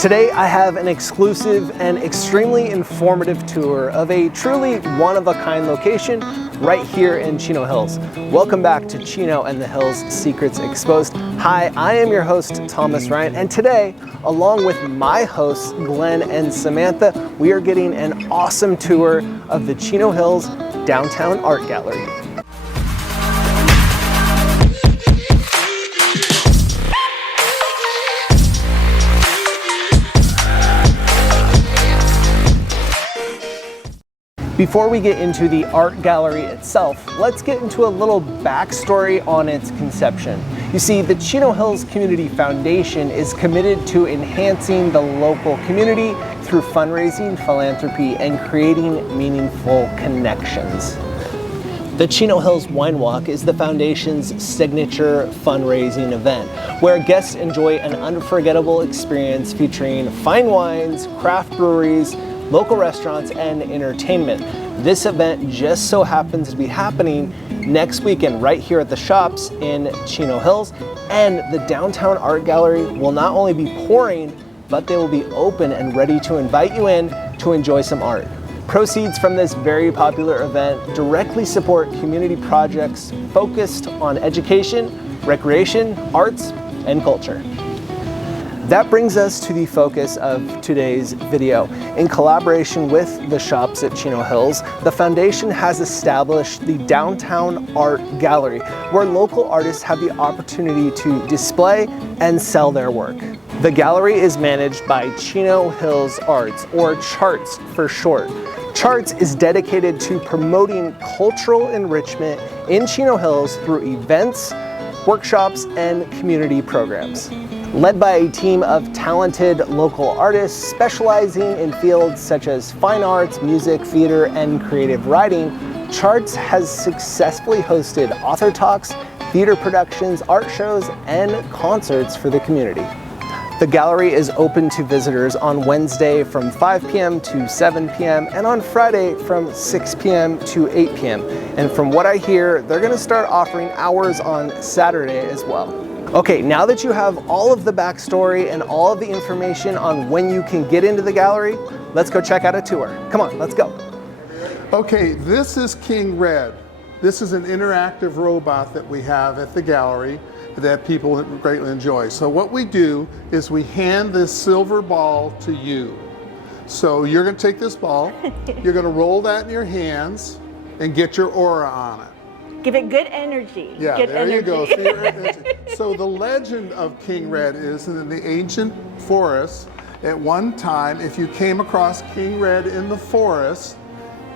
Today I have an exclusive and extremely informative tour of a truly one-of-a-kind location right here in Chino Hills. Welcome back to Chino and the Hills Secrets Exposed. Hi, I am your host, Thomas Ryan, and today, along with my hosts, Glen and Samantha, we are getting an awesome tour of the Chino Hills Downtown Art Gallery. Before we get into the art gallery itself, let's get into a little backstory on its conception. You see, the Chino Hills Community Foundation is committed to enhancing the local community through fundraising, philanthropy, and creating meaningful connections. The Chino Hills Wine Walk is the foundation's signature fundraising event, where guests enjoy an unforgettable experience featuring fine wines, craft breweries, local restaurants, and entertainment. This event just so happens to be happening next weekend right here at the shops in Chino Hills, and the Downtown Art Gallery will not only be pouring, but they will be open and ready to invite you in to enjoy some art. Proceeds from this very popular event directly support community projects focused on education, recreation, arts, and culture. That brings us to the focus of today's video. In collaboration with the shops at Chino Hills, the foundation has established the Downtown Art Gallery, where local artists have the opportunity to display and sell their work. The gallery is managed by Chino Hills Arts, or CHARTS for short. CHARTS is dedicated to promoting cultural enrichment in Chino Hills through events, workshops, and community programs. Led by a team of talented local artists specializing in fields such as fine arts, music, theater, and creative writing, CHARTS has successfully hosted author talks, theater productions, art shows, and concerts for the community. The gallery is open to visitors on Wednesday from 5 p.m. to 7 p.m. and on Friday from 6 p.m. to 8 p.m. And from what I hear, they're going to start offering hours on Saturday as well. Okay, now that you have all of the backstory and all of the information on when you can get into the gallery, let's go check out a tour. Come on, let's go. Okay, this is King Red. This is an interactive robot that we have at the gallery that people greatly enjoy. So what we do is we hand this silver ball to you. So you're going to take this ball, you're going to roll that in your hands and get your aura on it. Give it good energy. Yeah, good there energy. you go. So the legend of King Red is that in the ancient forest, at one time, if you came across King Red in the forest,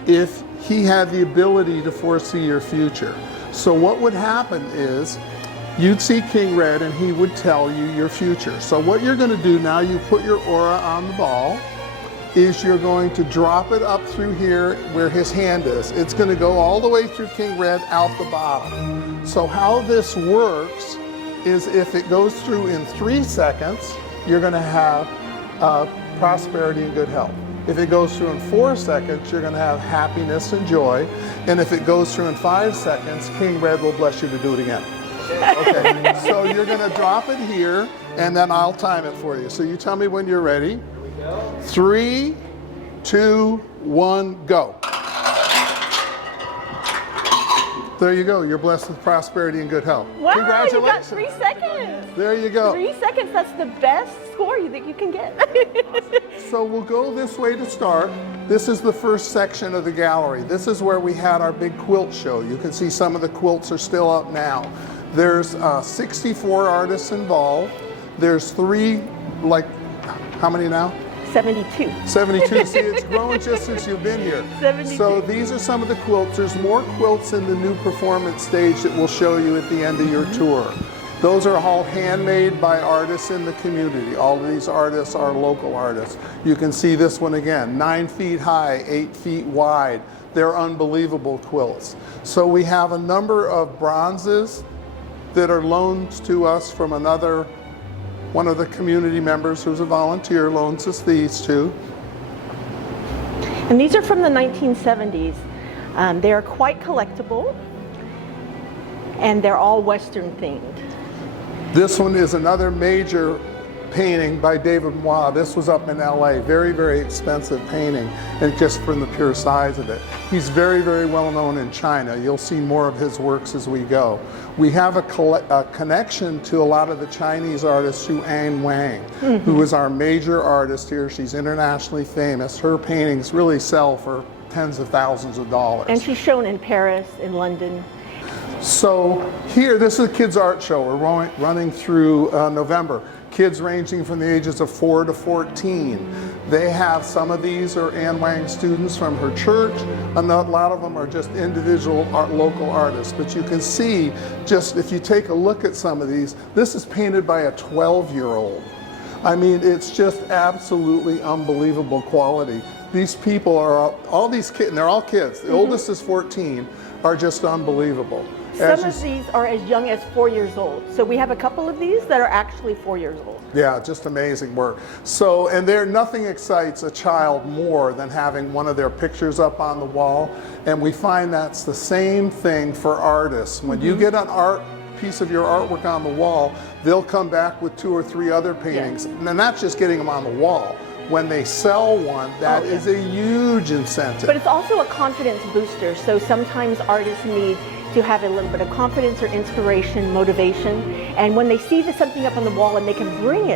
if he had the ability to foresee your future. So what would happen is, you'd see King Red and he would tell you your future. So what you're going to do now, you put your aura on the ball, is you're going to drop it up through here where his hand is. It's going to go all the way through King Red out the bottom. So how this works is if it goes through in 3 seconds, you're going to have prosperity and good health. If it goes through in 4 seconds, you're going to have happiness and joy. And if it goes through in 5 seconds, King Red will bless you to do it again. Okay, so you're going to drop it here, and then I'll time it for you. So you tell me when you're ready. 3, 2, 1, go. There you go. You're blessed with prosperity and good health. Wow, Congratulations. you got 3 seconds. There you go. 3 seconds, that's the best score you think you can get. So we'll go this way to start. This is the first section of the gallery. This is where we had our big quilt show. You can see some of the quilts are still up now. There's 64 artists involved. There's how many now? 72. 72. See, it's grown just since you've been here. 72. So these are some of the quilts. There's more quilts in the new performance stage that we'll show you at the end of your tour. Those are all handmade by artists in the community. All of these artists are local artists. You can see this one again, 9 feet high, 8 feet wide. They're unbelievable quilts. So we have a number of bronzes that are loaned to us from one of the community members who's a volunteer loans us these two. And these are from the 1970s. They are quite collectible, and they're all Western themed. This one is another major painting by David Moir. This was up in LA. Very, very expensive painting, and just from the pure size of it. He's very, very well known in China. You'll see more of his works as we go. We have a connection to a lot of the Chinese artists, Xu An Wang, who is our major artist here. She's internationally famous. Her paintings really sell for tens of thousands of dollars. And she's shown in Paris, in London. So here, this is a kids' art show. We're running through November. Kids ranging from the ages of 4 to 14. They have, some of these are Anne Wang students from her church. A lot of them are just individual local artists. But you can see, just if you take a look at some of these, this is painted by a 12-year-old. I mean, it's just absolutely unbelievable quality. These people are, all these kids, and they're all kids. The oldest is 14, are just unbelievable. Some of these are as young as 4 years old. So we have a couple of these that are actually 4 years old. Yeah, just amazing work. So, and nothing excites a child more than having one of their pictures up on the wall. And we find that's the same thing for artists. When you get an piece of your artwork on the wall, they'll come back with 2 or 3 other paintings. Yeah. And that's just getting them on the wall. When they sell one, that is a huge incentive. But it's also a confidence booster. So sometimes artists need to have a little bit of confidence or inspiration, motivation. And when they see something up on the wall and they can bring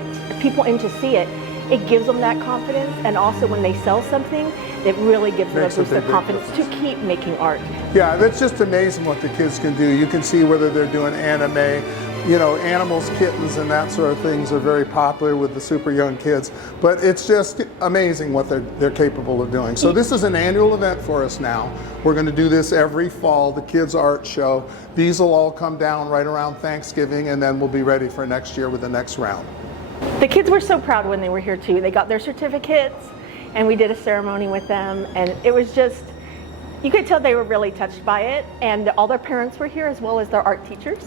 people in to see it, it gives them that confidence. And also when they sell something, it really gives them a boost of confidence to keep making art. Yeah, that's just amazing what the kids can do. You can see whether they're doing anime, you know, animals, kittens, and that sort of things are very popular with the super young kids. But it's just amazing what they're capable of doing. So this is an annual event for us now. We're going to do this every fall, the Kids Art Show. These will all come down right around Thanksgiving, and then we'll be ready for next year with the next round. The kids were so proud when they were here too. They got their certificates, and we did a ceremony with them, and it was just, you could tell they were really touched by it, and all their parents were here as well as their art teachers.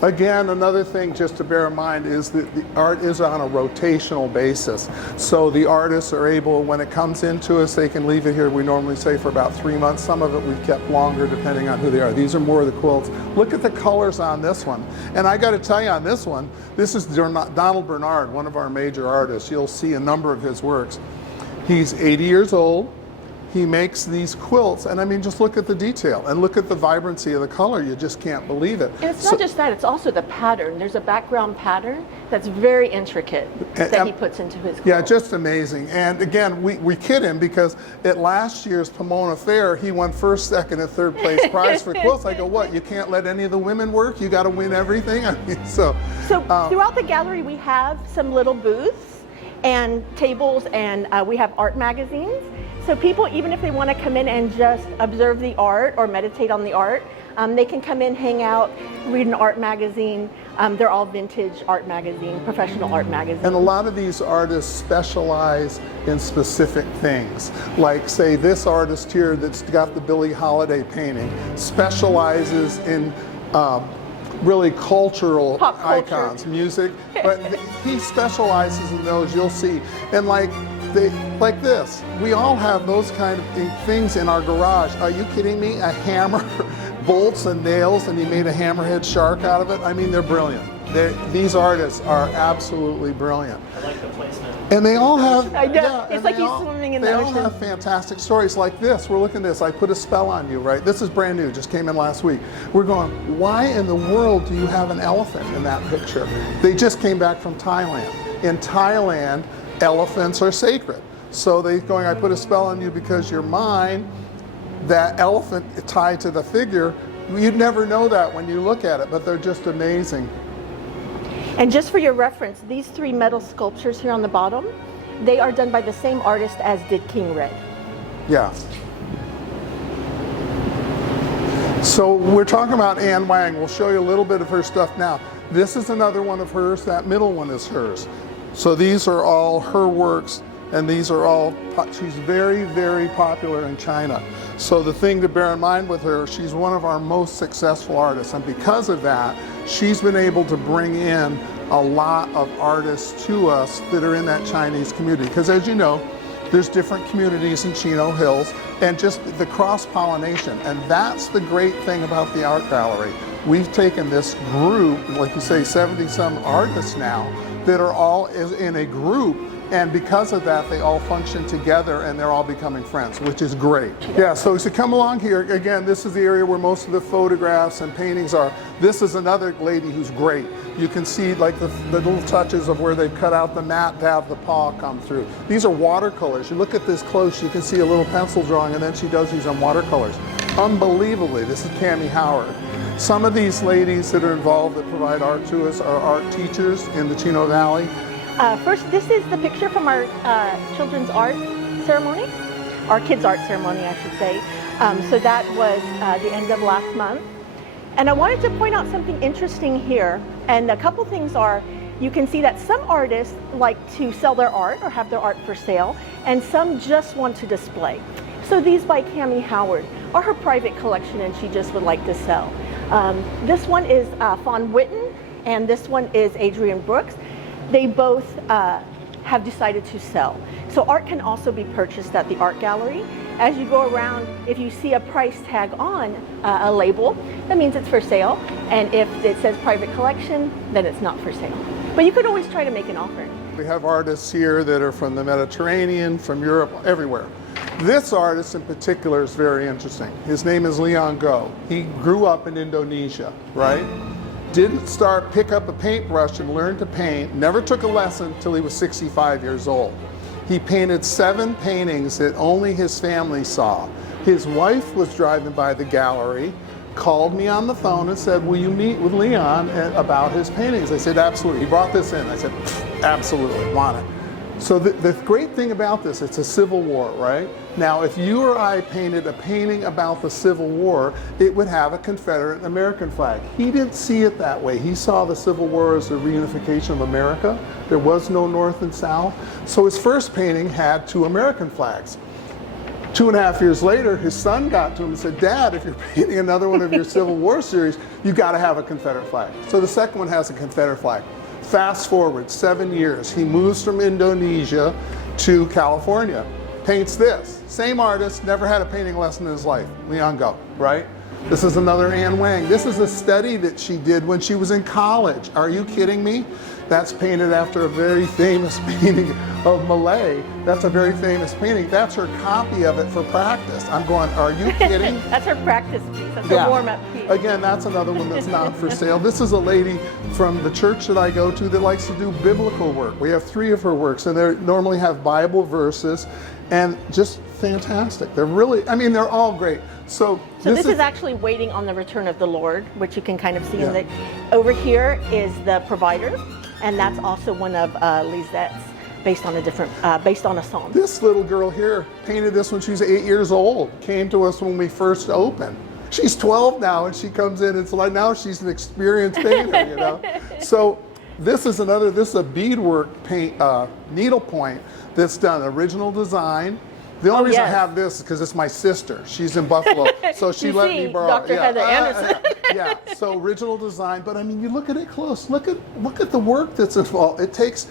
Again, another thing just to bear in mind is that the art is on a rotational basis. So the artists are able, when it comes into us, they can leave it here, we normally say for about 3 months. Some of it we've kept longer depending on who they are. These are more of the quilts. Look at the colors on this one. And I got to tell you, on this one, this is Donald Bernard, one of our major artists. You'll see a number of his works. He's 80 years old. He makes these quilts, and I mean, just look at the detail and look at the vibrancy of the color. You just can't believe it. And it's not just that, it's also the pattern. There's a background pattern that's very intricate that he puts into his quilt. Yeah, just amazing. And again, we kid him because at last year's Pomona Fair, he won first, second, and third place prize for quilts. I go, what, you can't let any of the women work? You got to win everything? I mean, so throughout the gallery, we have some little booths and tables, and we have art magazines. So people, even if they want to come in and just observe the art or meditate on the art, they can come in, hang out, read an art magazine. They're all vintage art magazine, professional art magazine. And a lot of these artists specialize in specific things. Like, say, this artist here that's got the Billie Holiday painting specializes in really cultural icons, music, but he specializes in those, you'll see. And like this, we all have those kind of things in our garage. Are you kidding me? A hammer, bolts and nails, and he made a hammerhead shark out of it. I mean, they're brilliant. These artists are absolutely brilliant. I like the placement. And they all have, I know. It's like he's swimming in the ocean. They all have fantastic stories like this. We're looking at this. I put a spell on you, right? This is brand new, just came in last week. We're going, why in the world do you have an elephant in that picture? They just came back from Thailand. In Thailand, elephants are sacred. So they're going, I put a spell on you because you're mine. That elephant tied to the figure, you'd never know that when you look at it, but they're just amazing. And just for your reference, these 3 metal sculptures here on the bottom, they are done by the same artist as did King Red. Yeah. So we're talking about Anne Wang. We'll show you a little bit of her stuff now. This is another one of hers. That middle one is hers. So these are all her works, and these are all, she's very, very popular in China. So the thing to bear in mind with her, she's one of our most successful artists, and because of that, she's been able to bring in a lot of artists to us that are in that Chinese community. Because as you know, there's different communities in Chino Hills, and just the cross-pollination, and that's the great thing about the art gallery. We've taken this group, like you say, 70-some artists now, that are all in a group, and because of that, they all function together and they're all becoming friends, which is great. Yeah, so as you come along here, again, this is the area where most of the photographs and paintings are. This is another lady who's great. You can see like the little touches of where they've cut out the mat to have the paw come through. These are watercolors. You look at this close, you can see a little pencil drawing, and then she does these on watercolors. Unbelievably, this is Cammie Howard. Some of these ladies that are involved that provide art to us are art teachers in the Chino Valley. First, this is the picture from our children's art ceremony, our kids' art ceremony, I should say. So that was the end of last month. And I wanted to point out something interesting here. And a couple things are, you can see that some artists like to sell their art or have their art for sale, and some just want to display. So these by Cammie Howard are her private collection, and she just would like to sell. This one is Fawn Witten, and this one is Adrian Brooks. They both have decided to sell. So art can also be purchased at the art gallery. As you go around, if you see a price tag on a label, that means it's for sale. And if it says private collection, then it's not for sale. But you could always try to make an offer. We have artists here that are from the Mediterranean, from Europe, everywhere. This artist in particular is very interesting. His name is Leon Go. He grew up in Indonesia, right? Didn't pick up a paintbrush and learn to paint, never took a lesson until he was 65 years old. He painted 7 paintings that only his family saw. His wife was driving by the gallery, called me on the phone and said, will you meet with Leon about his paintings? I said, absolutely. He brought this in. I said, absolutely, want it. So the great thing about this, it's a Civil War, right? Now, if you or I painted a painting about the Civil War, it would have a Confederate and American flag. He didn't see it that way. He saw the Civil War as the reunification of America. There was no North and South. So his first painting had 2 American flags. 2.5 years later, his son got to him and said, Dad, if you're painting another one of your Civil War series, you got to have a Confederate flag. So the second one has a Confederate flag. Fast forward 7 years, he moves from Indonesia to California, paints this. Same artist, never had a painting lesson in his life, Leon Go, right? This is another Anne Wang. This is a study that she did when she was in college. Are you kidding me? That's painted after a very famous painting of Malay. That's a very famous painting. That's her copy of it for practice. I'm going, are you kidding? That's her practice piece. That's her warm-up piece. Again, that's another one that's not for sale. This is a lady from the church that I go to that likes to do biblical work. We have 3 of her works, and they normally have Bible verses, and just fantastic. They're really, I mean, they're all great. So this is actually Waiting on the Return of the Lord, which you can kind of see in the, over here is the Provider, and that's also one of Lizette's, based on a different, based on a psalm. This little girl here painted this when she was 8 years old, came to us when we first opened. She's 12 now, and she comes in, and so like now she's an experienced painter, you know. So this is a beadwork paint, needlepoint that's done, original design. The only reason I have this is because it's my sister. She's in Buffalo, so she let me borrow. Dr. Heather Anderson. Yeah, so original design. But I mean, you look at it close. Look at the work that's involved. It takes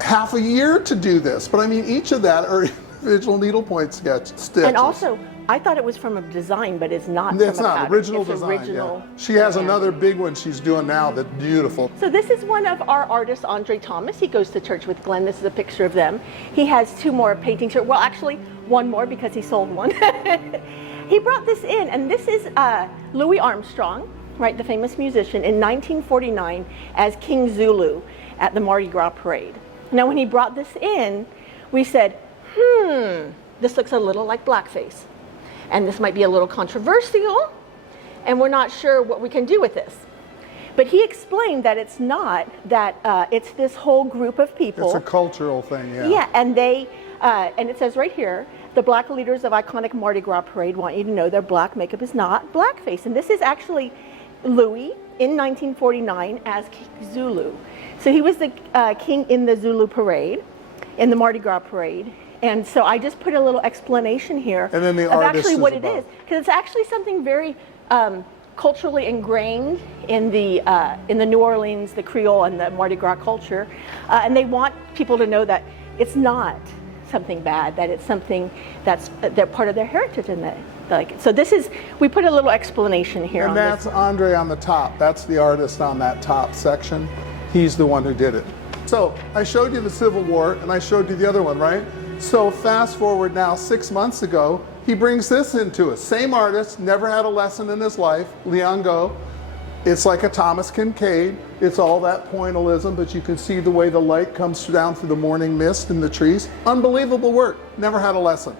half a year to do this, but I mean, each of that are individual needlepoint stitches. And also, I thought it was from a design, but it's not. It's not original design. Original. Yeah. She has another big one she's doing now that's beautiful. So this is one of our artists, Andre Thomas. He goes to church with Glenn. This is a picture of them. He has 2 more paintings here. Well, actually, 1 more because he sold one. He brought this in, and this is Louis Armstrong, right, the famous musician, in 1949 as King Zulu at the Mardi Gras parade. Now, when he brought this in, we said, this looks a little like blackface. And this might be a little controversial, and we're not sure what we can do with this. But he explained that it's not, that it's this whole group of people. It's a cultural thing, yeah. Yeah, and they, and it says right here, the black leaders of iconic Mardi Gras parade want you to know their black makeup is not blackface. And this is actually Louis in 1949 as King Zulu. So he was the king in the Zulu parade, in the Mardi Gras parade. And so I just put a little explanation here and then the of actually what it above. is, because it's actually something very culturally ingrained in the New Orleans, the Creole, and the Mardi Gras culture, and they want people to know that it's not something bad, that it's something that's they're part of their heritage, and that like so. This is we put a little explanation here. And that's Andre on the top. That's the artist on that top section. He's the one who did it. So I showed you the Civil War and I showed you the other one, right? So fast forward now 6 months ago, he brings this into it. Same artist, never had a lesson in his life, Leon Go. It's like a Thomas Kincaid. It's all that pointillism, but you can see the way the light comes down through the morning mist in the trees. Unbelievable work, never had a lesson,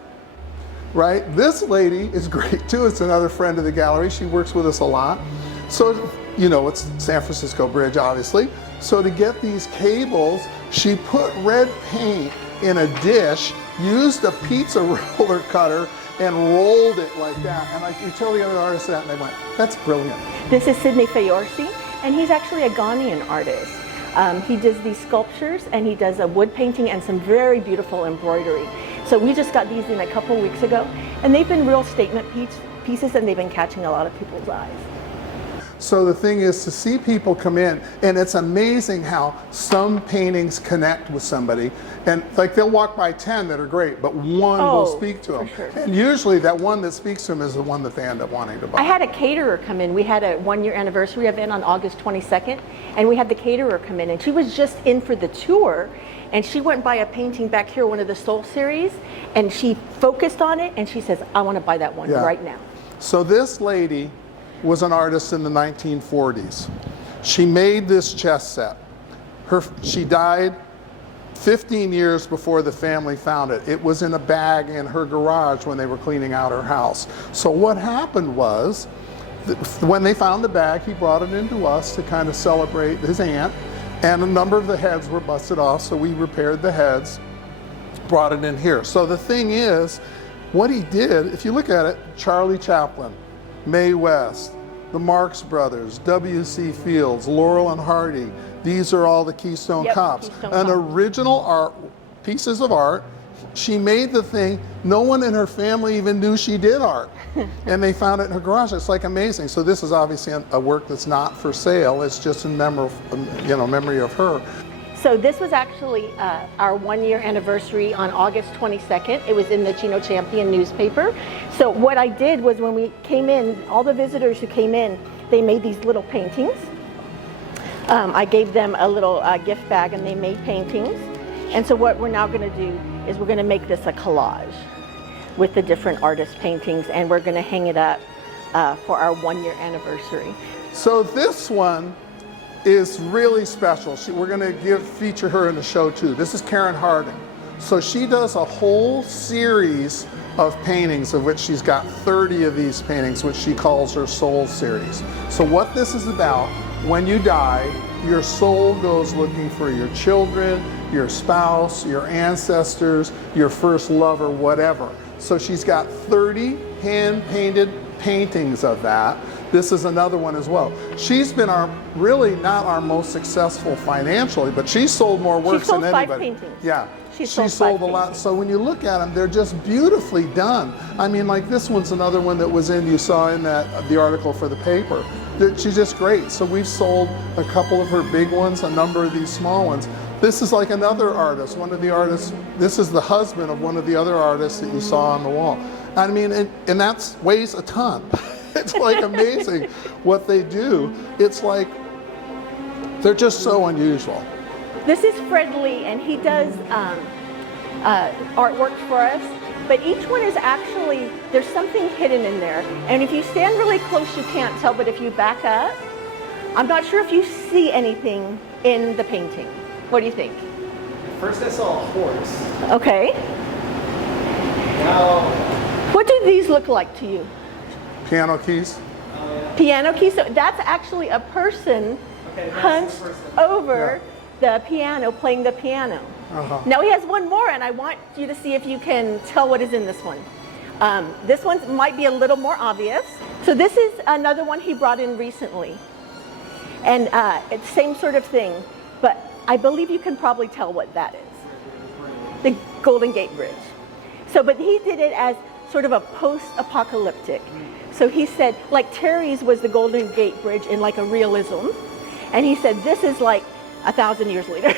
right? This lady is great too. It's another friend of the gallery. She works with us a lot. So, you know, it's San Francisco Bridge, obviously. So to get these cables, she put red paint in a dish, used a pizza roller cutter, and rolled it like that. And you tell the other artists that, and they went, that's brilliant. This is Sidney Fayorsi, and he's actually a Ghanaian artist. He does these sculptures, and he does a wood painting and some very beautiful embroidery. So we just got these in a couple weeks ago, and they've been real statement pieces, and they've been catching a lot of people's eyes. So the thing is to see people come in, and it's amazing how some paintings connect with somebody, and like they'll walk by 10 that are great, but one will speak to them. Sure. And usually that one that speaks to them is the one that they end up wanting to buy. I had a caterer come in. We had a 1-year anniversary event on August 22nd, and we had the caterer come in, and she was just in for the tour, and she went by a painting back here, one of the Soul series, and she focused on it, and she says, I want to buy that one right now. So this lady was an artist in the 1940s. She made this chess set. She died 15 years before the family found it. It was in a bag in her garage when they were cleaning out her house. So what happened was, when they found the bag, he brought it into us to kind of celebrate his aunt, and a number of the heads were busted off, so we repaired the heads, brought it in here. So the thing is, what he did, if you look at it, Charlie Chaplin, Mae West, the Marx Brothers, W.C. Fields, Laurel and Hardy. These are all the Keystone Cops. Original art, pieces of art. She made the thing. No one in her family even knew she did art. And they found it in her garage. It's like amazing. So this is obviously a work that's not for sale. It's just in memory of her. So this was actually our 1-year anniversary on August 22nd. It was in the Chino Champion newspaper. So what I did was when we came in, all the visitors who came in, they made these little paintings. I gave them a little gift bag and they made paintings. And so what we're now going to do is we're going to make this a collage with the different artist paintings, and we're going to hang it up for our 1-year anniversary. So this one is really special. We're going to feature her in the show too. This is Karen Harding. So she does a whole series of paintings, of which she's got 30 of these paintings, which she calls her soul series. So what this is about, when you die, your soul goes looking for your children, your spouse, your ancestors, your first lover, whatever. So she's got 30 hand-painted paintings of that. This is another one as well. She's been really not our most successful financially, but she's sold more works than anybody. She sold 5 paintings. Yeah. She sold a lot. So when you look at them, they're just beautifully done. I mean, like this one's another one that was you saw in the article for the paper. She's just great. So we've sold a couple of her big ones, a number of these small ones. This is like another artist, one of the artists. This is the husband of one of the other artists that you saw on the wall. I mean, and that weighs a ton. It's like amazing what they do. It's like, they're just so unusual. This is Fred Lee, and he does artwork for us, but each one is actually, there's something hidden in there. And if you stand really close, you can't tell, but if you back up, I'm not sure if you see anything in the painting. What do you think? First I saw a horse. Okay. Now, what do these look like to you? Piano keys? Piano keys. So that's actually a person hunched over the piano, playing the piano. Now he has one more, and I want you to see if you can tell what is in this one. This one might be a little more obvious. So this is another one he brought in recently. And it's the same sort of thing, but I believe you can probably tell what that is. The Golden Gate Bridge. So, but he did it as sort of a post-apocalyptic. So he said, like Terry's was the Golden Gate Bridge in like a realism. And he said, this is like 1,000 years later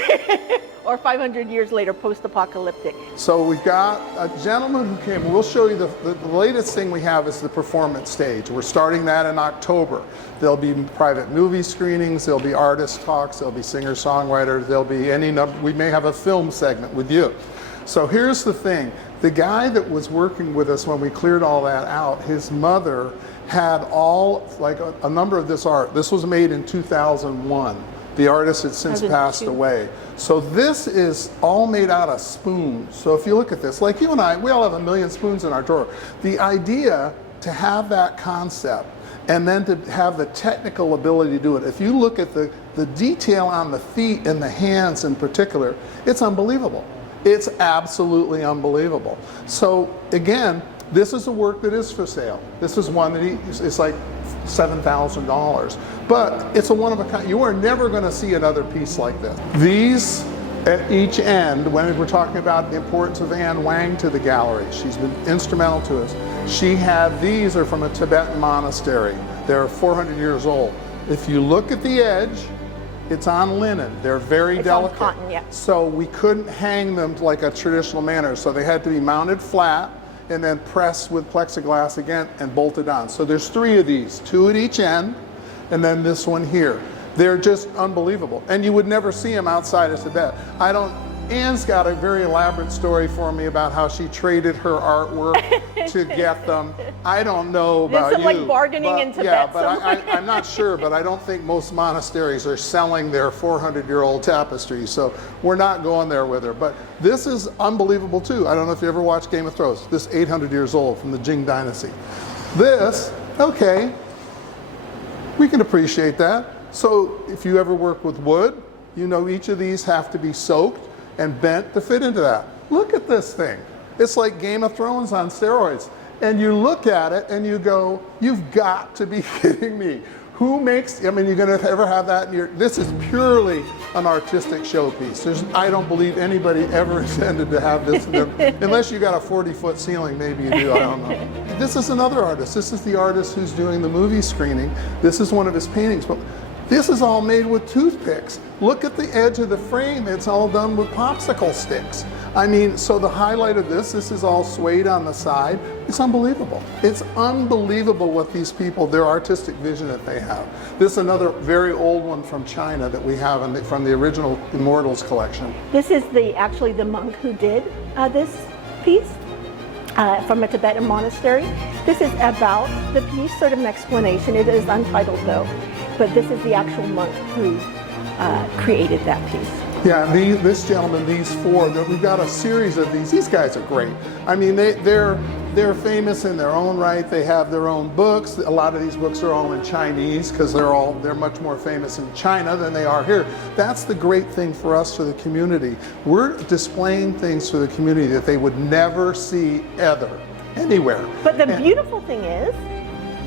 or 500 years later, post-apocalyptic. So we've got a gentleman who came. We'll show you the latest thing we have is the performance stage. We're starting that in October. There'll be private movie screenings, there'll be artist talks, there'll be singer-songwriters, there'll be any number. We may have a film segment with you. So here's the thing. The guy that was working with us when we cleared all that out, his mother had a number of this art. This was made in 2001. The artist had since passed away. So this is all made out of spoons. So if you look at this, like you and I, we all have a million spoons in our drawer. The idea to have that concept and then to have the technical ability to do it. If you look at the detail on the feet and the hands in particular, it's unbelievable. It's absolutely unbelievable. So again, this is a work that is for sale. This is one that it's like $7,000, but it's a one of a kind. You are never going to see another piece like this. These at each end, when we're talking about the importance of Anne Wang to the gallery, she's been instrumental to us. These are from a Tibetan monastery. They're 400 years old. If you look at the edge, it's on linen. They're very delicate. On cotton, yeah. So we couldn't hang them like a traditional manner. So they had to be mounted flat and then pressed with plexiglass again and bolted on. So there's 3 of these, 2 at each end, and then this one here. They're just unbelievable. And you would never see them outside of Tibet. Anne's got a very elaborate story for me about how she traded her artwork to get them. I don't know about you. Like bargaining in Tibet. Yeah, but I'm not sure, but I don't think most monasteries are selling their 400-year-old tapestry, so we're not going there with her. But this is unbelievable too. I don't know if you ever watched Game of Thrones. This 800 years old from the Jing Dynasty. This, okay, we can appreciate that. So if you ever work with wood, you know each of these have to be soaked and bent to fit into that. Look at this thing. It's like Game of Thrones on steroids. And you look at it and you go, you've got to be kidding me. Who makes, you're gonna ever have that in your, this is purely an artistic showpiece. I don't believe anybody ever intended to have this, unless you got a 40-foot ceiling, maybe you do, I don't know. This is another artist. This is the artist who's doing the movie screening. This is one of his paintings. But this is all made with toothpicks. Look at the edge of the frame. It's all done with popsicle sticks. So the highlight of this is all suede on the side. It's unbelievable. It's unbelievable what these people, their artistic vision that they have. This is another very old one from China that we have from the original Immortals collection. This is actually the monk who did this piece. From a Tibetan monastery. This is about the piece, sort of an explanation. It is untitled though, but this is the actual monk who created that piece. Yeah, this gentleman, these 4, we've got a series of these. These guys are great. They're famous in their own right. They have their own books. A lot of these books are all in Chinese because they're much more famous in China than they are here. That's the great thing for us, for the community. We're displaying things for the community that they would never see anywhere. But the beautiful thing is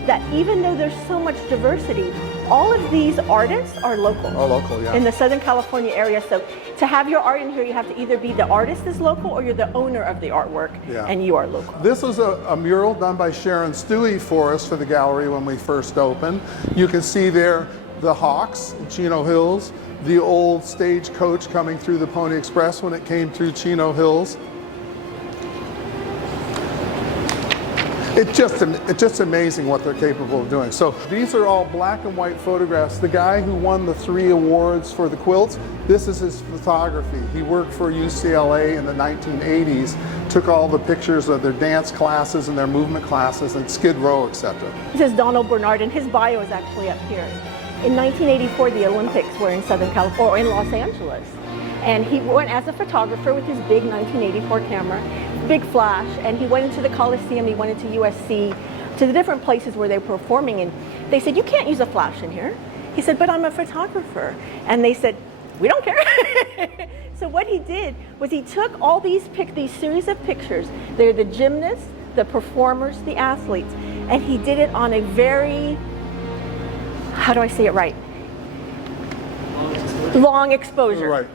that even though there's so much diversity, all of these artists are local. Oh, local, yeah. In the Southern California area. So to have your art in here, you have to either be the artist is local or you're the owner of the artwork, and you are local. This was a mural done by Sharon Stewie for us for the gallery when we first opened. You can see there the Hawks in Chino Hills, the old stagecoach coming through the Pony Express when it came through Chino Hills. It's just amazing what they're capable of doing. So these are all black and white photographs. The guy who won the 3 awards for the quilts, this is his photography. He worked for UCLA in the 1980s, took all the pictures of their dance classes and their movement classes and Skid Row, etc. This is Donald Bernard, and his bio is actually up here. In 1984, the Olympics were in Southern California, or in Los Angeles. And he went as a photographer with his big 1984 camera, big flash, and he went into the Coliseum, he went into USC, to the different places where they were performing, and they said, you can't use a flash in here. He said, but I'm a photographer. And they said, we don't care. So what he did was he took all these series of pictures. They're the gymnasts, the performers, the athletes, and he did it on a very, how do I say it right? Long exposure. Right.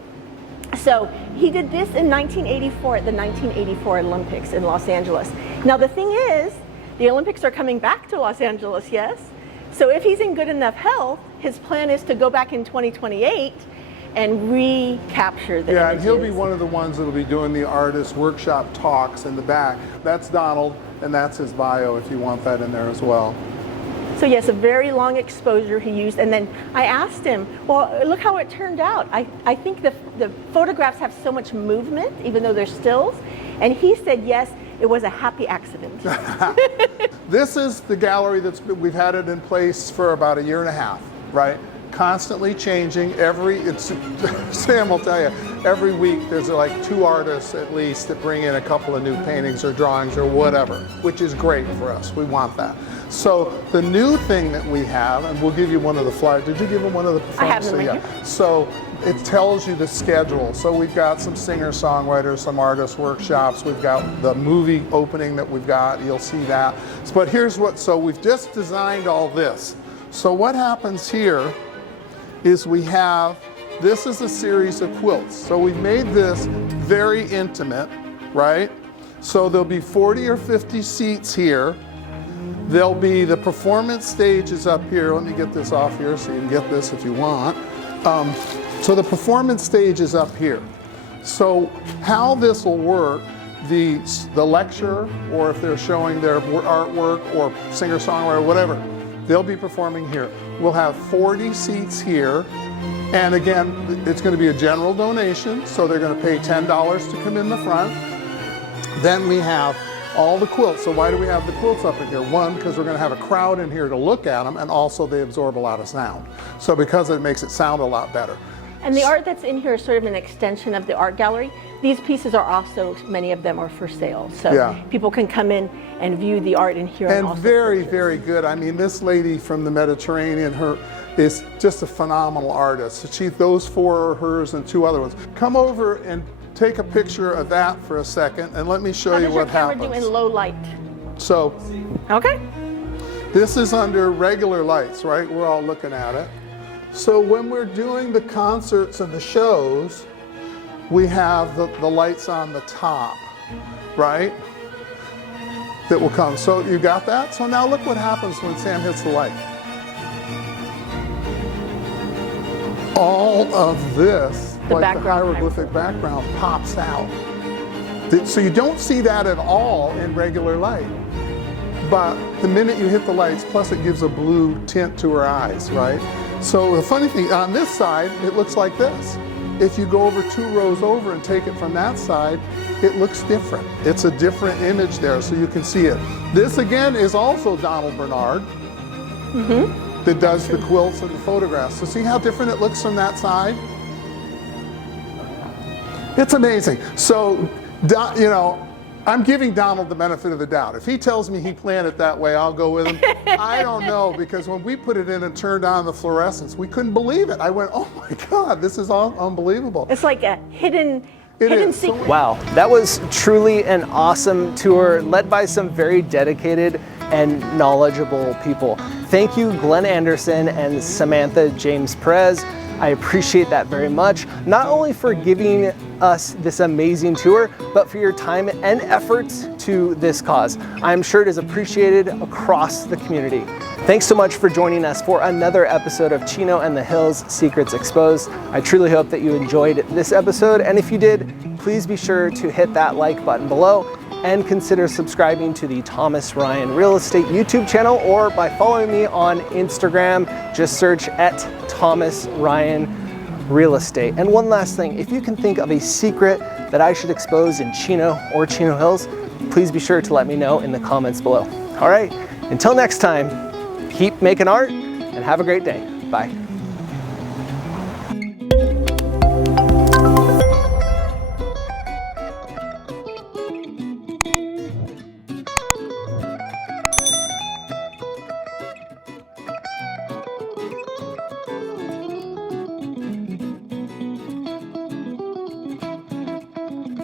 So he did this in 1984 at the 1984 Olympics in Los Angeles. Now the thing is, the Olympics are coming back to Los Angeles, yes? So if he's in good enough health, his plan is to go back in 2028 and recapture the Yeah, images. and he'll be one of the ones that'll be doing the artist workshop talks in the back. That's Donald, and that's his bio if you want that in there as well. So yes, a very long exposure he used, and then I asked him, well, look how it turned out. I think the photographs have so much movement, even though they're stills, and he said yes, it was a happy accident. This is the gallery we've had it in place for about 1.5 years, right? Constantly changing. Sam will tell you, every week there's like 2 artists at least that bring in a couple of new paintings or drawings or whatever, which is great for us. We want that. So the new thing that we have, and we'll give you one of the flyers. Did you give him one of the? I have them right here. So it tells you the schedule. So we've got some singer-songwriters, some artist workshops. We've got the movie opening that we've got. You'll see that. But here's what. So we've just designed all this. So what happens here is this is a series of quilts. So we've made this very intimate, right? So there'll be 40 or 50 seats here. There'll be the performance stages up here. Let me get this off here so you can get this if you want. So the performance stage is up here. So how this will work, the lecturer, or if they're showing their artwork or singer-songwriter, whatever, they'll be performing here. We'll have 40 seats here. And again, it's going to be a general donation, so they're going to pay $10 to come in the front. Then we have all the quilts. So why do we have the quilts up in here? One, because we're going to have a crowd in here to look at them, and also they absorb a lot of sound. So because it makes it sound a lot better. And the art that's in here is sort of an extension of the art gallery. These pieces are also, many of them are for sale. So people can come in and view the art in here. And also very, purchase. very good. I mean, this lady from the Mediterranean, is just a phenomenal artist. Those 4 are hers and 2 other ones. Come over and take a picture of that for a second, and let me show you what happens. How does your camera do in low light? So, okay. This is under regular lights, right? We're all looking at it. So when we're doing the concerts and the shows, we have the lights on the top, right? That will come. So you got that? So now look what happens when Sam hits the light. All of this, the hieroglyphic background, pops out. So you don't see that at all in regular light. But the minute you hit the lights, plus it gives a blue tint to her eyes, right? So the funny thing, on this side, it looks like this. If you go over 2 rows over and take it from that side, it looks different. It's a different image there, so you can see it. This, again, is also Donald Bernard that does the quilts and the photographs. So see how different it looks from that side? It's amazing. So, you know, I'm giving Donald the benefit of the doubt. If he tells me he planned it that way, I'll go with him. I don't know, because when we put it in and turned on the fluorescence, we couldn't believe it. I went, oh my God, this is all unbelievable. It's like a hidden secret. Wow, that was truly an awesome tour led by some very dedicated and knowledgeable people. Thank you, Glen Anderson and Samantha James Perez. I appreciate that very much, not only for giving us this amazing tour, but for your time and efforts to this cause. I'm sure it is appreciated across the community. Thanks so much for joining us for another episode of Chino and the Hills Secrets Exposed. I truly hope that you enjoyed this episode, and if you did, please be sure to hit that like button below and consider subscribing to the Thomas Ryan Real Estate YouTube channel, or by following me on Instagram. Just search at Thomas Ryan Real Estate. And one last thing, if you can think of a secret that I should expose in Chino or Chino Hills, please be sure to let me know in the comments below. All right, until next time, keep making art and have a great day. Bye.